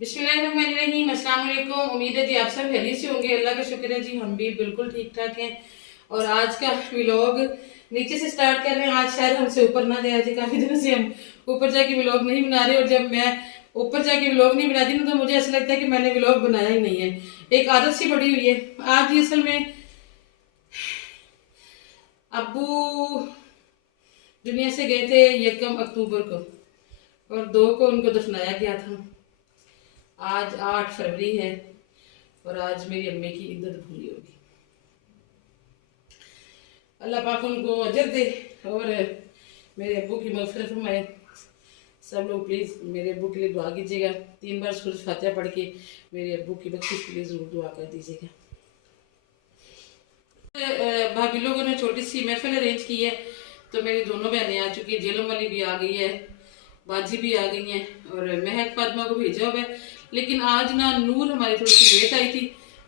बिस्मिल्लाहिर्रहमानिर्रहीम, अस्सलाम वालेकुम। उम्मीद है जी आप सब खैरियत से होंगे। अल्लाह का शुक्र है जी, हम भी बिल्कुल ठीक ठाक हैं। और आज का व्लॉग नीचे से स्टार्ट कर रहे हैं। आज शायद हमसे ऊपर ना जाए जी, काफी दिनों से हम ऊपर जाके व्लॉग नहीं बना रहे। और जब मैं ऊपर जाके व्लॉग नहीं बनाती ना तो मुझे ऐसा लगता है कि मैंने व्लॉग बनाया ही नहीं है। एक आदत सी पड़ी हुई है। आज ही असल में अब्बू दुनिया से गए थे 1 अक्टूबर को और 2 को उनको दफनाया गया था। आज 8 फरवरी है और आज मेरी अम्मी की इद्दत पूरी होगी। अल्लाह पाक उनको अजर दे और मेरे अब्बू की मग़फ़िरत फरमाए। सब लोग प्लीज़ मेरे अब्बू के लिए दुआ कीजिएगा। 3 बार सूरज फातिहा पढ़ के मेरे अब्बू की बख्शिश के लिए ज़रूर दुआ कर दीजिएगा। भाभी लोगों ने छोटी सी महफिल अरेंज की है, तो मेरी दोनों बहनें आ चुकी है। जेलम वाली भी आ गई है, बाजी भी आ गई हैं और महक फातिमा को भेजा हुआ है। लेकिन आज ना नूर हमारी थोड़ी सी लेट आई थी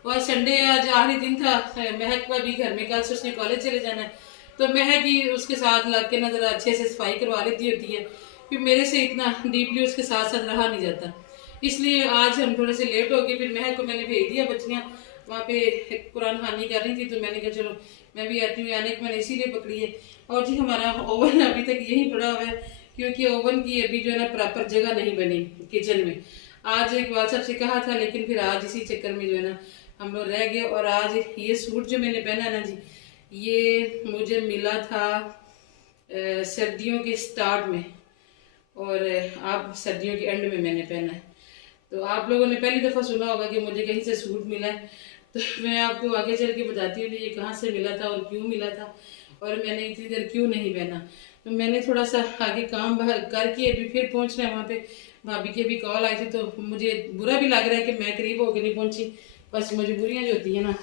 और संडे आज आखिरी दिन था। महक का भी घर में, कल से उसने कॉलेज चले जाना है, तो महक ही उसके साथ लग के ना जरा अच्छे से सफाई करवा लेती होती है। फिर मेरे से इतना डीपली उसके साथ साथ रहा नहीं जाता, इसलिए आज हम थोड़े से लेट हो गए। फिर महक को मैंने भेज दिया, बच्चियाँ वहाँ पे कुरान खानी कर रही थी, तो मैंने कहा चलो मैं भी आती हूँ। आने को मैंने इसीलिए पकड़ी है। और जी हमारा ओवन अभी तक यहीं पड़ा हुआ है, क्योंकि ओवन की अभी जो है ना प्रॉपर जगह नहीं बनी किचन में। आज एक बात सबसे कहा था, लेकिन फिर आज इसी चक्कर में जो है ना हम लोग रह गए। और आज ये सूट जो मैंने पहना है ना जी, ये मुझे मिला था सर्दियों के स्टार्ट में और अब सर्दियों के एंड में मैंने पहना है। तो आप लोगों ने पहली दफ़ा सुना होगा कि मुझे कहीं से सूट मिला है, तो मैं आपको आगे चल के बताती हूँ ये कहाँ से मिला था और क्यों मिला था और मैंने इतनी देर क्यों नहीं पहना। तो मैंने थोड़ा सा आगे काम करके अभी फिर पहुँचना है वहाँ पे। भाभी की अभी कॉल आई थी, तो मुझे बुरा भी लग रहा है कि मैं करीब होकर नहीं पहुँची। बस मजबूरियाँ जो होती है ना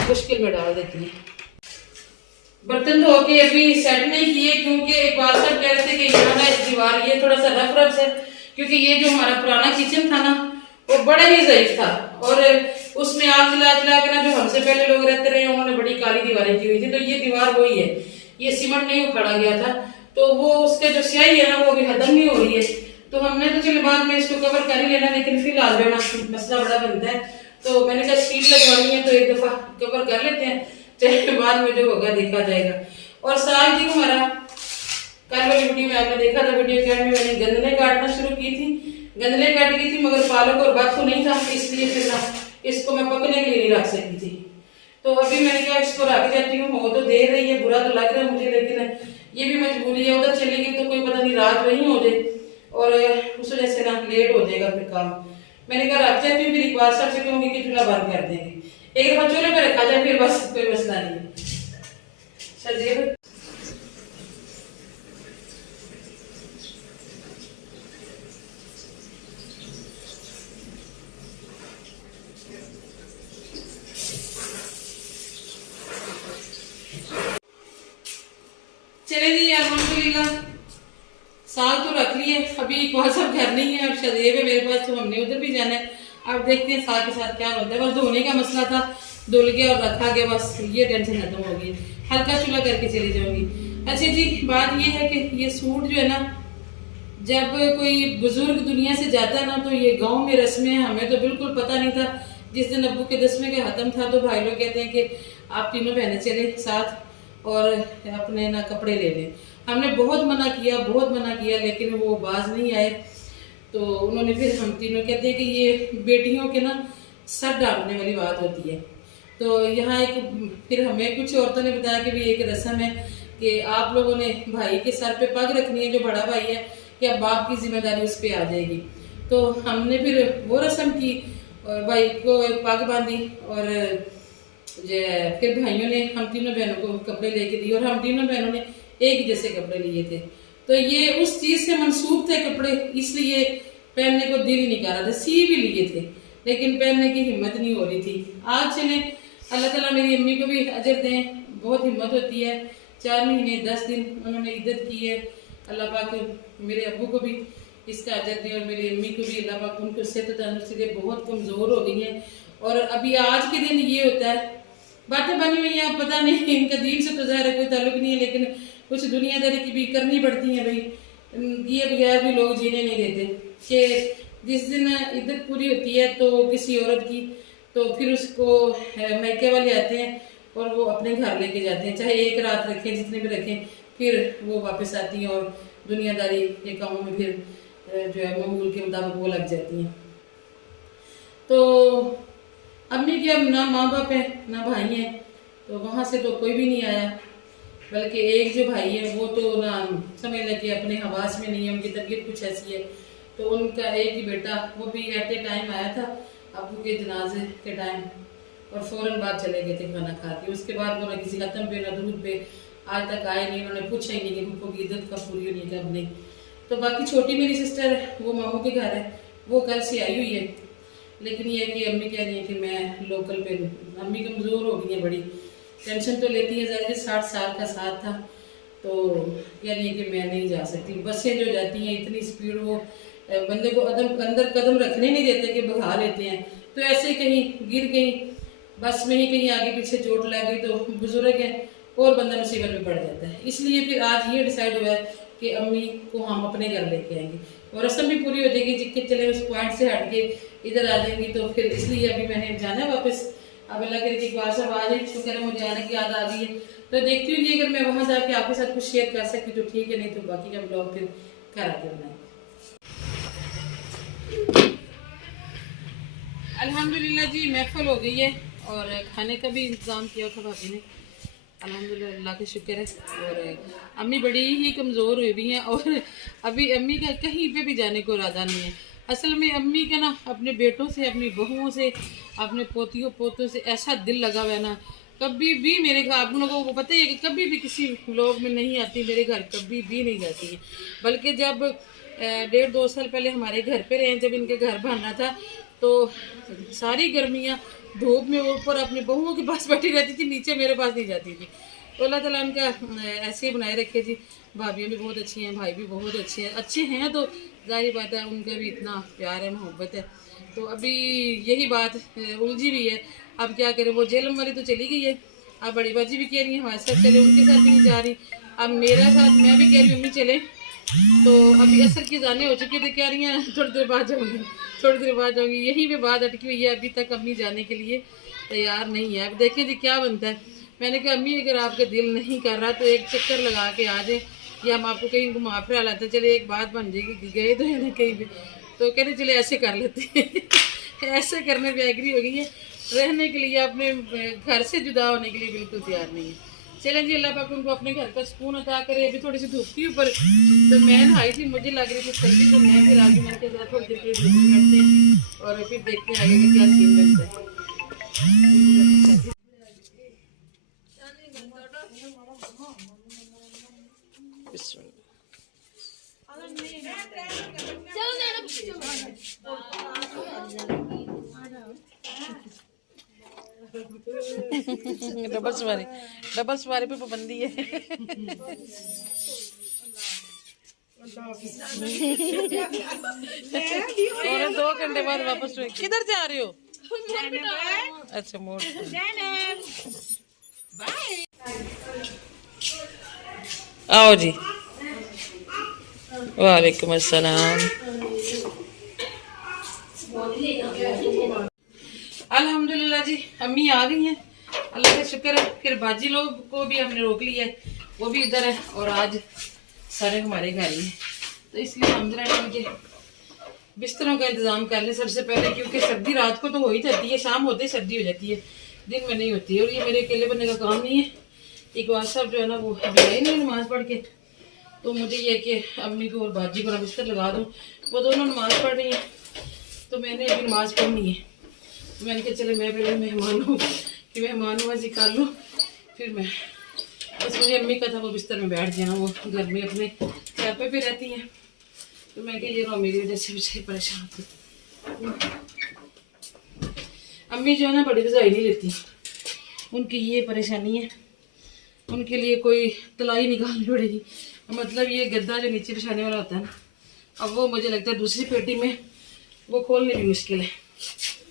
मुश्किल में डाल देती हैं। बर्तन धो के अभी सेट नहीं किए, क्योंकि एक बात सब कह रहे थे कि यहाँ ना इस दीवार ये थोड़ा सा रफ रफ है, क्योंकि ये जो हमारा पुराना किचन था ना वो बड़ा ही ज़ईफ था और उसमें आग जला जला के ना जो हमसे पहले लोग रहते रहे उन्होंने बड़ी काली दीवारें की हुई थी। तो ये दीवार वही है, ये सीमेंट नहीं उखाड़ा गया था, तो वो उसके जो स्याही है ना वो अभी खत्म नहीं हो रही है। तो हमने तो चलो बाद में इसको कवर कर ही लेना, लेकिन फिलहाल जो है ना मसला बड़ा बनता है। तो मैंने कहा शीट लगवानी है तो एक दफ़ा कवर कर लेते हैं, चाहे बाद में जो होगा देखा जाएगा। और साथ ही हमारा कल वाली वीडियो में आपने देखा था, वीडियो के में मैंने गंदले काटना शुरू की थी। गंदले काट गई थी मगर पालक और बाथू नहीं था, इसलिए फिर ना इसको मैं पकने के लिए नहीं रख सकी थी। तो अभी मैंने कहा इसको रख जाती हूँ। हो तो दे रही है, बुरा तो लग रहा है मुझे, लेकिन ये भी मजबूरी है। उधर चली गई तो कोई पता नहीं रात वहीं हो जाए और उस वजह से ना लेट हो जाएगा फिर काम। मैंने कहा रख जाती हूँ, फिर एक बार सबसे कहूँगी कि चूल्हा बंद कर देंगे। एक दफा चूल्हे पर रखा जाए फिर बस कोई मसला नहीं है। चलिए चले जी अल्हम्दुलिल्लाह साग तो रख लिए। अभी सब घर नहीं है, अब शरीर है मेरे पास, तो हमने उधर भी जाना है। अब देखते हैं साग के साथ क्या बनता है। बस धोने का मसला था, धुल गया और रखा गया, बस ये टेंशन खत्म हो गई। हल्का चूल्हा करके चली जाऊंगी। अच्छा जी, बात ये है कि ये सूट जो है ना, जब कोई बुजुर्ग दुनिया से जाता है ना तो ये गाँव में रस्में हमें तो बिल्कुल पता नहीं था। जिस दिन अब्बू के 10वें का खत्म था तो भाई लोग कहते हैं कि आप तीनों बहनें चले साथ और अपने ना कपड़े ले लें। हमने बहुत मना किया, बहुत मना किया, लेकिन वो बाज नहीं आए। तो उन्होंने फिर हम तीनों कहते हैं कि ये बेटियों के ना सर डांटने वाली बात होती है। तो यहाँ एक फिर हमें कुछ औरतों ने बताया कि भी एक रस्म है कि आप लोगों ने भाई के सर पे पग रखनी है, जो बड़ा भाई है, कि अब बाप की जिम्मेदारी उस पर आ जाएगी। तो हमने फिर वो रस्म की और भाई को पग बांधी और फिर भाइयों ने हम तीनों बहनों को कपड़े लेके दिए और हम तीनों बहनों ने एक जैसे कपड़े लिए थे। तो ये उस चीज से मनसूब थे कपड़े, इसलिए पहनने को दिल नहीं कर रहा था। सी भी लिए थे लेकिन पहनने की हिम्मत नहीं हो रही थी। आज चले अल्लाह ताला मेरी अम्मी को भी अजर दें, बहुत हिम्मत होती है। 4 महीने 10 दिन उन्होंने इद्दत की है। अल्लाह पाक मेरे अब्बू को भी इसका अजर दे और मेरी अम्मी को भी अल्लाह पाक उनको सेहत तंदुरुस्ती दे। बहुत कमज़ोर हो गई हैं और अभी आज के दिन ये होता है, बातें बनी हुई हैं, पता नहीं इनका दीन से तो ज़ाहिर है कोई ताल्लुक नहीं है, लेकिन कुछ दुनियादारी की भी करनी पड़ती है भाई। ये बगैर भी लोग जीने नहीं देते कि जिस दिन इद्दत पूरी होती है तो किसी औरत की, तो फिर उसको मायके वाले आते हैं और वो अपने घर लेके जाते हैं, चाहे एक रात रखें जितने भी रखें, फिर वो वापस आती हैं और दुनियादारी के कामों में फिर जो है मामूल के मुताबिक वो लग जाती हैं। तो अम्मी के अब ना माँ बाप है ना भाई हैं, तो वहाँ से तो कोई भी नहीं आया, बल्कि एक जो भाई है वो तो ना समझ लगे अपने हवास में नहीं है, उनकी तबीयत कुछ ऐसी है, तो उनका एक ही बेटा वो भी एट ए टाइम आया था अबू के जनाजे के टाइम, और फौरन बाद चले गए थे खाना खा के। उसके बाद वो ना किसी खत्म पे ना दूध पे आज तक आए नहीं, उन्होंने पूछा ही नहीं कि उनको की इद्दत कब पूरी होनी है कब नहीं। तो बाकी छोटी मेरी सिस्टर है वो मामू के घर है, वो कल से आई हुई है, लेकिन ये है कि अम्मी कह रही है कि मैं लोकल पे, अम्मी कमज़ोर हो गई है बड़ी, टेंशन तो लेती है ज़्यादा, 60 साल का साथ था, तो कह रही है कि मैं नहीं जा सकती। बसें जो जाती हैं इतनी स्पीड, वो बंदे को अंदर कदम रखने नहीं देते कि भगा लेते हैं, तो ऐसे ही कहीं गिर गई बस में ही, कहीं आगे पीछे चोट लग गई तो बुजुर्ग है और बंदा मुसीबत में पड़ जाता है। इसलिए फिर आज ये डिसाइड हुआ है कि अम्मी को हम अपने घर लेके आएंगे और रस्म भी पूरी हो जाएगी, जिसके चले उस पॉइंट से हट के इधर आ जाएंगी, तो फिर इसलिए अभी मैंने जाना है वापस। अब अल्लाह करे कि बार सब आ जाए, शुक्र है मुझे आने की याद आ गई है, तो देखती हूँ जी अगर मैं वहाँ जाके आपके साथ कुछ शेयर कर सकती तो ठीक है, नहीं तो बाकी का ब्लॉग फिर घर आके बनाएंगे। अल्हम्दुलिल्लाह जी महफिल हो गई है और खाने का भी इंतज़ाम किया था भाभी ने, अल्हम्दुलिल्लाह अल्लाह का शुक्र है। और अम्मी बड़ी ही कमज़ोर हुई भी हैं और अभी अम्मी का कहीं पे भी जाने को इरादा नहीं है। असल में अम्मी का ना अपने बेटों से, अपनी बहुओं से, अपने पोतियों पोतों से ऐसा दिल लगा हुआ है ना, कभी भी मेरे घर, आप लोगों को पता है कि कभी भी किसी लोग में नहीं आती मेरे घर, कभी भी नहीं जाती है। बल्कि जब 1.5-2 साल पहले हमारे घर पे रहे, जब इनके घर बनना था, तो सारी गर्मियाँ धूप में ऊपर अपनी बहुओं के पास बैठी रहती थी, नीचे मेरे पास नहीं जाती थी। तो अल्लाह ताला उनका ऐसे ही बनाए रखे जी। भाभियाँ भी बहुत अच्छी हैं, भाई भी बहुत अच्छे हैं तो जाहिर बात है उनका भी इतना प्यार है, मोहब्बत है। तो अभी यही बात उलझी हुई है, अब क्या करें, वो जेलम वाली तो चली गई है, अब बड़ी बाजी भी कह रही है हमारे साथ चले, उनके साथ भी नहीं जा रही, अब मेरा साथ, मैं भी कह रही हूँ मम्मी चले। तो अभी असर की जाने हो चुकी है, तो कह रही हैं थोड़ी देर बाद जाऊँगी, थोड़ी देर बाद जाऊँगी, यहीं पे बात अटकी हुई है, अभी तक अम्मी जाने के लिए तैयार नहीं है। अब देखें जी क्या बनता है। मैंने कहा अम्मी अगर आपका दिल नहीं कर रहा तो एक चक्कर लगा के आ जाए, या हम आपको कहीं घुमा फिरा लाते, चले एक बात बन जाएगी, गए तो है ना कहीं भी, तो कह रहे चले ऐसे कर लेते हैं ऐसे करने पर एग्री हो गई है, रहने के लिए अपने घर से जुदा होने के लिए बिल्कुल तैयार नहीं है। चलें जी, अल्लाह पाक उनको अपने घर का सुकून अता करे। अभी थोड़ी सी धूप थी ऊपर, तो मैं नहाई थी, मुझे लग रही थी सर्दी, तो मैं फिर आगे मैंने कहा थोड़ी देर के लिए धूप में बैठते हैं और फिर देखते हैं आगे का क्या सीन बनता है। डबल सवारी पे पाबंदी है और 2 घंटे बाद वापस किधर जा रहे हो? अच्छा मोड़, आओ जी। वालेकुम अस्सलाम। अल्हम्दुलिल्लाह जी अम्मी आ गई हैं, अल्लाह का शुक्र है। फिर बाजी लोग को भी हमने रोक लिया है, वो भी इधर है और आज सारे हमारे घर ही हैं, तो इसलिए हम जरा इनके बिस्तरों का इंतजाम कर लें सबसे पहले, क्योंकि सर्दी रात को तो हो ही जाती है, शाम होते ही सर्दी हो जाती है, दिन में नहीं होती है। और ये मेरे अकेले बनने का काम नहीं है, इकबाल साहब जो है ना वो अभी आए नहीं नमाज पढ़ के, तो मुझे ये कि अम्मी को और बाजी को बिस्तर लगा दूँ, वो दोनों नमाज पढ़ रही हैं, तो मैंने अभी नमाज पढ़नी है, तो मैंने कहा चले मैं पहले मेहमान हूँ कि मेहमान नवाजी कर लूँ, फिर मैं बस, मुझे अम्मी का था वो बिस्तर में बैठ जाना, वो घर में अपने चापे पे रहती हैं, तो मैं कह ये रहा मेरी वजह से बेचारी परेशान थी। अम्मी जो है ना बड़ी रजाई नहीं लेती, उनकी ये परेशानी है, उनके लिए कोई तलाई निकालनी पड़ेगी, मतलब ये गद्दा जो नीचे बिछाने वाला होता है ना, अब वो मुझे लगता है दूसरी पेटी में वो खोलने भी मुश्किल है।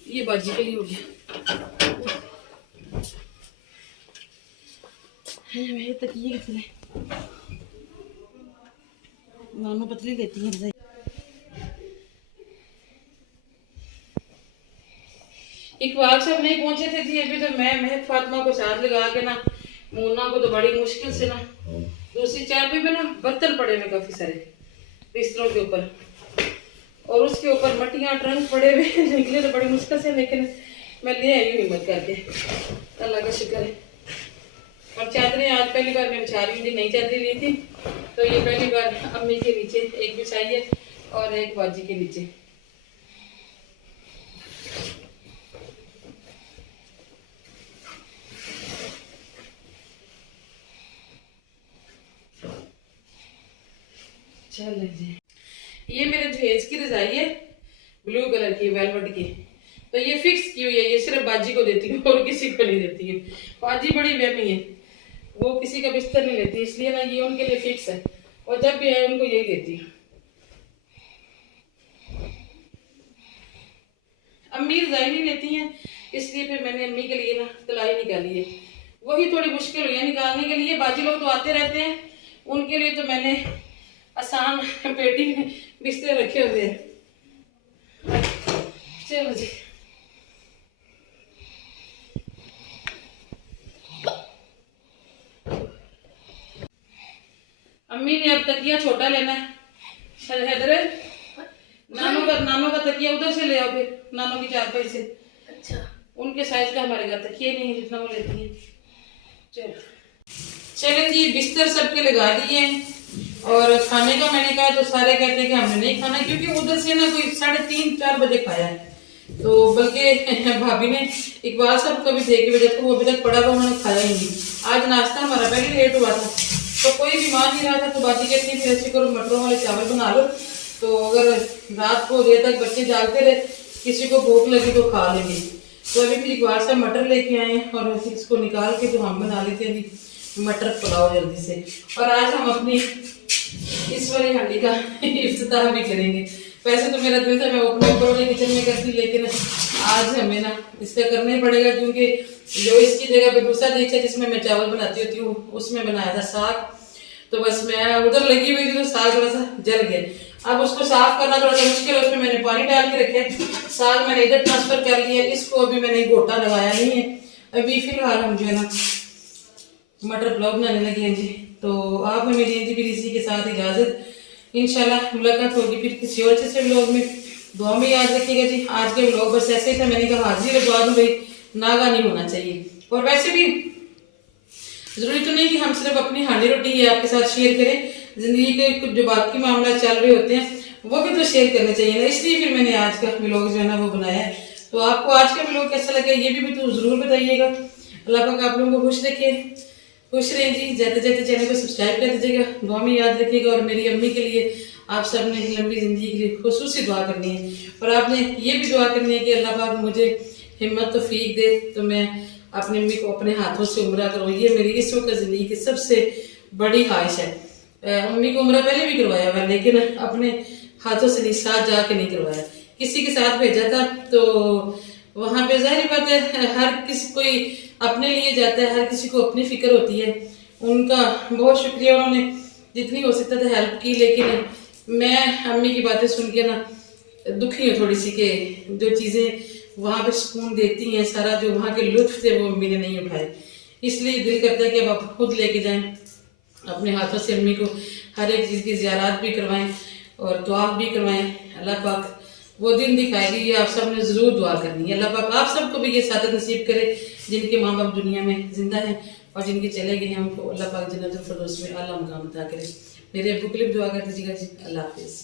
ये बाजी के लिए हो गया। मेरे तकिए कितने नानू पतली लेती है रजाई। इकबाल साहब नहीं पहुंचे थे जी अभी, तो मैं महक फातिमा को साथ लगा के ना, मोना को तो बड़ी मुश्किल से ना, दूसरी चारपाई में ना बर्तन पड़े हुए काफी सारे बिस्तरों के ऊपर, और उसके ऊपर मटियां ट्रंक पड़े हुए निकले तो बड़ी मुश्किल से, लेकिन मैं ले आई हूँ हिम्मत करके, अल्लाह का शुक्र है। और चादरें आज पहली बार मैं बिछा रही थी, नई चादरें ली थी, तो ये पहली बार अम्मी के नीचे एक बिछाई है और एक बाजी के नीचे। चल जी, ये मेरे जहेज की रजाई है, ब्लू कलर की वेलवेट की, तो ये फिक्स की हुई है, ये सिर्फ बाजी को देती हूँ और किसी को नहीं देती हूँ। बाजी बड़ी वहमी है, वो किसी का बिस्तर नहीं लेती, इसलिए ना ये उनके लिए फिक्स है, और जब भी है उनको यही देती हूँ। अम्मी रजाई नहीं लेती हैं, इसलिए फिर मैंने अम्मी के लिए ना तलाई निकाली है, वही थोड़ी मुश्किल हुई है निकालने के लिए। बाजी लोग तो आते रहते हैं, उनके लिए तो मैंने आसान पेटी में बिस्तर रखे हुए हैं। चलो जी, अम्मी ने अब तकिया छोटा लेना है, हैदर नानो का तकिया उधर से ले आओ, फिर नानो की चारपाई से। अच्छा, उनके साइज का हमारे घर तकिया नहीं है जितना वो लेती है। चलो चलें जी, बिस्तर सबके लगा दिए हैं, और खाने का मैंने कहा तो सारे कहते हैं कि हमने नहीं खाना, क्योंकि उधर से ना कोई 3:30-4 बजे खाया है, तो बल्कि भाभी ने इकबाल साहब का भी दे के वजह वो अभी तक पड़ा हुआ, उन्होंने खाया ही नहीं। आज नाश्ता हमारा पहले लेट हुआ था, तो कोई बीमार नहीं रहा था, तो बाजी कहती फिर ऐसे करो मटरों वाले चावल बना लो, तो अगर रात को देर तक बच्चे जागते रहे, किसी को भूख लगी तो खा लेंगे। तो अभी फिर इकबाल साहब मटर लेके आए हैं, और इसको निकाल के तो हम बना लेते हैं मटर पुलाव जल्दी से। और आज हम अपनी इस वाली हांडी का इफ्तिताह भी करेंगे। वैसे तो मेरा दिल था मैं ओपनिंग वाली किचन में करती, लेकिन आज हमें ना इसका करना ही पड़ेगा, क्योंकि जो इसकी जगह पे दूसरा देख है जिसमें मैं चावल बनाती होती हूँ, उसमें बनाया था साग, तो बस मैं उधर लगी हुई थी तो साग थोड़ा सा जल गया। अब उसको साफ करना थोड़ा सा मुश्किल है, उसमें मैंने पानी डाल के रखे, साग मैंने इधर ट्रांसफर कर लिया, इसको अभी मैंने गोटा लगाया नहीं है। अभी फिलहाल हम जो है ना मटर पुलाव बनाने लगे हैं जी। तो आप हमें दीजिए फिर इसी के साथ इजाजत, इंशाल्लाह मुलाकात होगी फिर किसी और अच्छे से व्लॉग में। दुआ में याद रखिएगा जी। आज के व्लॉग बस ऐसे ही था, मैंने कहा हाजिर लगवा दूं भाई, नागा नहीं होना चाहिए। और वैसे भी जरूरी तो नहीं कि हम सिर्फ अपनी हांडी रोटी ही आपके साथ शेयर करें, जिंदगी के कुछ जो बाकी मामला चल रहे होते हैं वो भी तो शेयर करने चाहिए ना, इसलिए फिर मैंने आज का व्लॉग जो है ना वो बनाया है। तो आपको आज का व्लॉग कैसा लगा ये भी तो जरूर बताइएगा। अल्लाह पाक आप लोगों को खुश रखे, खुश रहे जी। जाते जाते चैनल को सब्सक्राइब कर दीजिएगा, दुआ में याद रखिएगा। और मेरी अम्मी के लिए आप सब ने लंबी जिंदगी के लिए खुसूसी दुआ करनी है, और आपने ये भी दुआ करनी है कि अल्लाह पाक मुझे हिम्मत तौफीक दे, तो मैं अपनी अम्मी को अपने हाथों से उम्रा करूँ। ये मेरी इस वक्त जिंदगी की सबसे बड़ी ख्वाहिश है। अम्मी को उम्रा पहले भी करवाया हुआ, लेकिन अपने हाथों से नहीं, साथ जाके नहीं करवाया, किसी के साथ भेजा था। तो वहां पे जाहिर बात है हर किसी कोई अपने लिए जाता है, हर किसी को अपनी फिक्र होती है। उनका बहुत शुक्रिया, उन्होंने जितनी हो सकता था हेल्प की, लेकिन मैं अम्मी की बातें सुन के ना दुखी हूँ थोड़ी सी, कि जो चीजें वहां पे सुकून देती हैं, सारा जो वहां के लुत्फ थे वो अम्मी ने नहीं उठाए। इसलिए दिल करता है कि अब आप खुद लेके जाएं, अपने हाथों से अम्मी को हर एक चीज की ज़ियारत भी करवाएं और दुआ भी करवाएं। अल्लाह पाक वो दिन दिखाएगी, ये आप सब ने जरूर दुआ करनी है। अल्लाह पाक आप सबको भी ये सादत नसीब करे, जिनके माँ बाप दुनिया में जिंदा हैं और जिनके चले गए हैं, उनको अल्लाह पाक जन्नतुल फिरदौस में आला मुकाम अता करे। मेरे अब्बू के लिए दुआ कर दीजिएगा जी। अल्लाह हाफिज़।